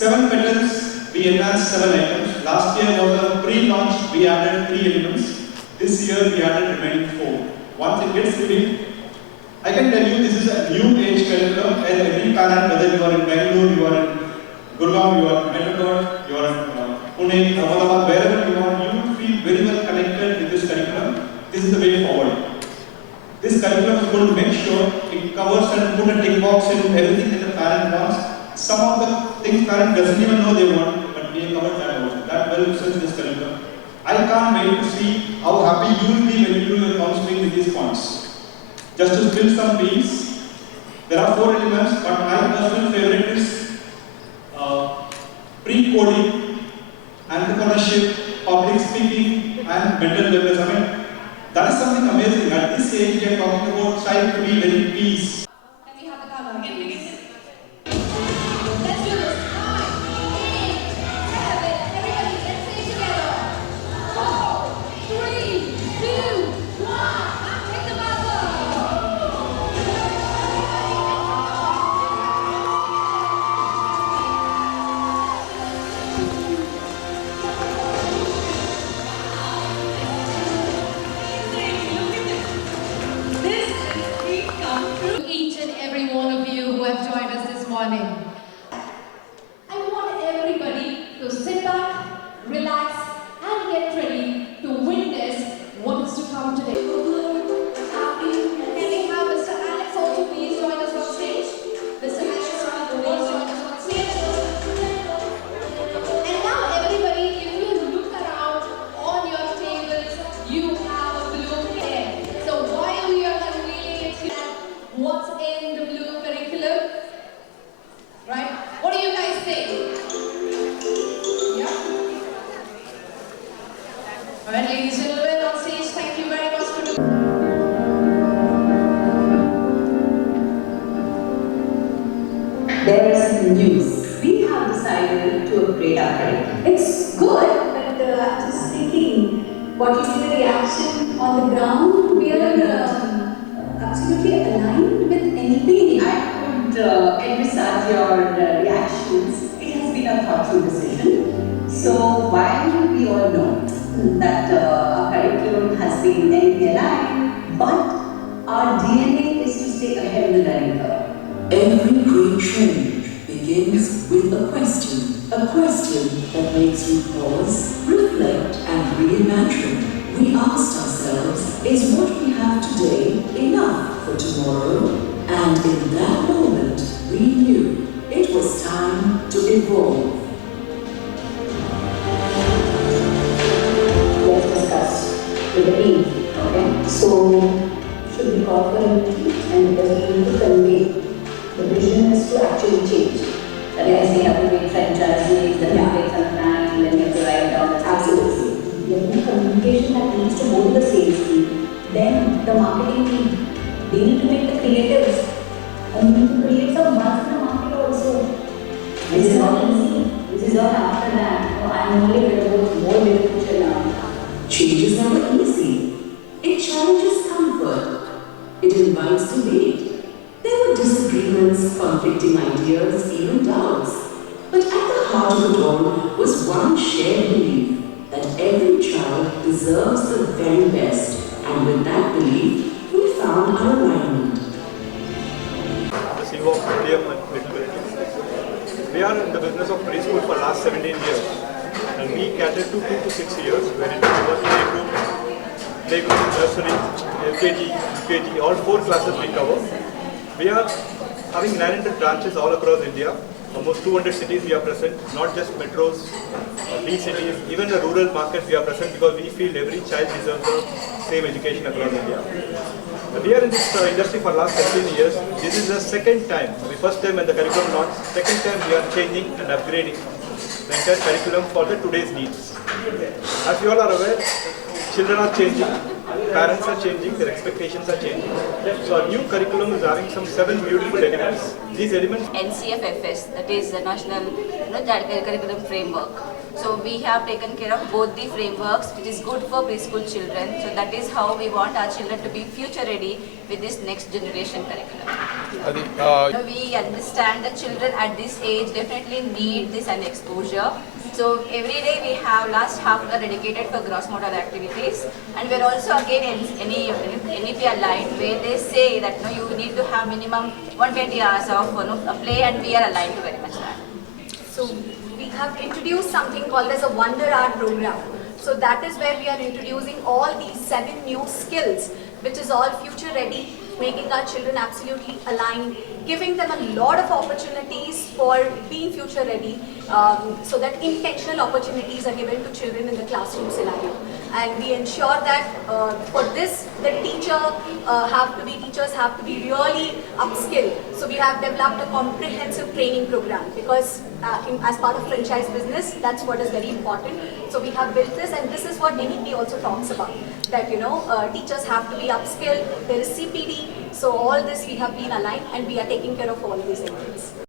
7 petals, we enhanced 7 items. Last year was a pre-launch, we added 3 elements. This year we added remaining 4. Once it gets ready, I can tell you this is a new age curriculum, and every parent, whether you are in Bangalore, you are in Gurgaon, you are in Hyderabad, you are in Pune, Ahmedabad, wherever you are, you will feel very well connected with this curriculum. This is the way forward. This curriculum is going to make sure it covers and put a tick box in everything that the parent wants. Some of the things parent doesn't even know they want, but we have covered that also. That will research this curriculum. I can't wait to see how happy you will be when you do your counseling with these points. Just to spill some beans, there are 4 elements, but my personal favorite is pre-coding, entrepreneurship, public speaking, and mental wellness. I mean, that is something amazing. At this age, we are talking about trying to be very peace. Can we have the color? Let's do this. 9, 8, 7. Everybody, let's say it together. 4, 3, 2, 1. Take the buzzer. Each and every one of you who have joined us this morning. I want everybody to sit back, relax, and get ready to witness what is to come today. Can we have Mr. Alex also please join us on stage? Mr. Alex, please join us on stage. And now everybody, if you look around on your tables, you have a blue pen. So while we are unveiling it here, what's in the blue curriculum? Right? What do you guys think? Yeah? Alright, ladies and gentlemen, on stage, thank you very much for doing. There is some news. We have decided to upgrade our curriculum. It's good, but I'm just thinking, what you see the reaction on the ground, we are absolutely aligned with anything. I could envisage your reactions. It has been a thoughtful decision. So while we all know that our curriculum has been NP aligned, but our DNA is to stay ahead of the learning curve. Every great change begins with a question that makes you pause, reflect, and reimagine. We asked ourselves, is what we have today enough for tomorrow? And in that moment, we knew it was time to evolve. Let's discuss with the team. Okay? So, should we call for a meeting? And because we need to convey, the vision is to actually change. Otherwise, we have to make franchises, then it takes some time, then you have to write down the absolutely. There's no communication that needs to go to the sales team, then the marketing team. They need to make the creatives, and we need to create some buzz in the market also. This is not easy. This is all after that. So I'm only going to go more with the future now. Change is never easy. It challenges comfort. It invites debate. There were disagreements, conflicting ideas, even doubts. But at the heart of it all was one shared belief that every child deserves the very best. And with that belief, we found our alignment. The CEO of PTF Little Villages. We are in the business of preschool for the last 17 years. And we cater to 2 to 6 years, where it is playgroup, nursery, LKG, UKG, all 4 classes we cover. We are having 900 branches all across India. Almost 200 cities we are present, not just metros, D cities, even the rural markets we are present because we feel every child deserves the same education across India. We are in this industry for the last 17 years. This is the second time, the first time when the curriculum launched, second time we are changing and upgrading the entire curriculum for the today's needs. As you all are aware, children are changing, parents are changing, their expectations are changing. So our new curriculum is having some 7 beautiful elements. These elements NCFFS, that is the National Curriculum Framework. So we have taken care of both the frameworks, which is good for preschool children. So that is how we want our children to be future ready with this next generation curriculum. We understand the children at this age definitely need this and exposure. So every day we have last half hour dedicated for gross motor activities, and we're also again NEP aligned where they say that you need to have minimum 120 hours of play, and we are aligned to very much that. So we have introduced something called as a Wonder Art program. So that is where we are introducing all these 7 new skills, which is all future ready, making our children absolutely aligned, giving them a lot of opportunities for being future ready, so that intentional opportunities are given to children in the classroom scenario. And we ensure that for this, the teachers have to be really upskilled. So we have developed a comprehensive training program because as part of franchise business, that's what is very important. So we have built this, and this is what NEP also talks about, that teachers have to be upskilled, there is CPD, so all this we have been aligned and we are taking care of all these elements.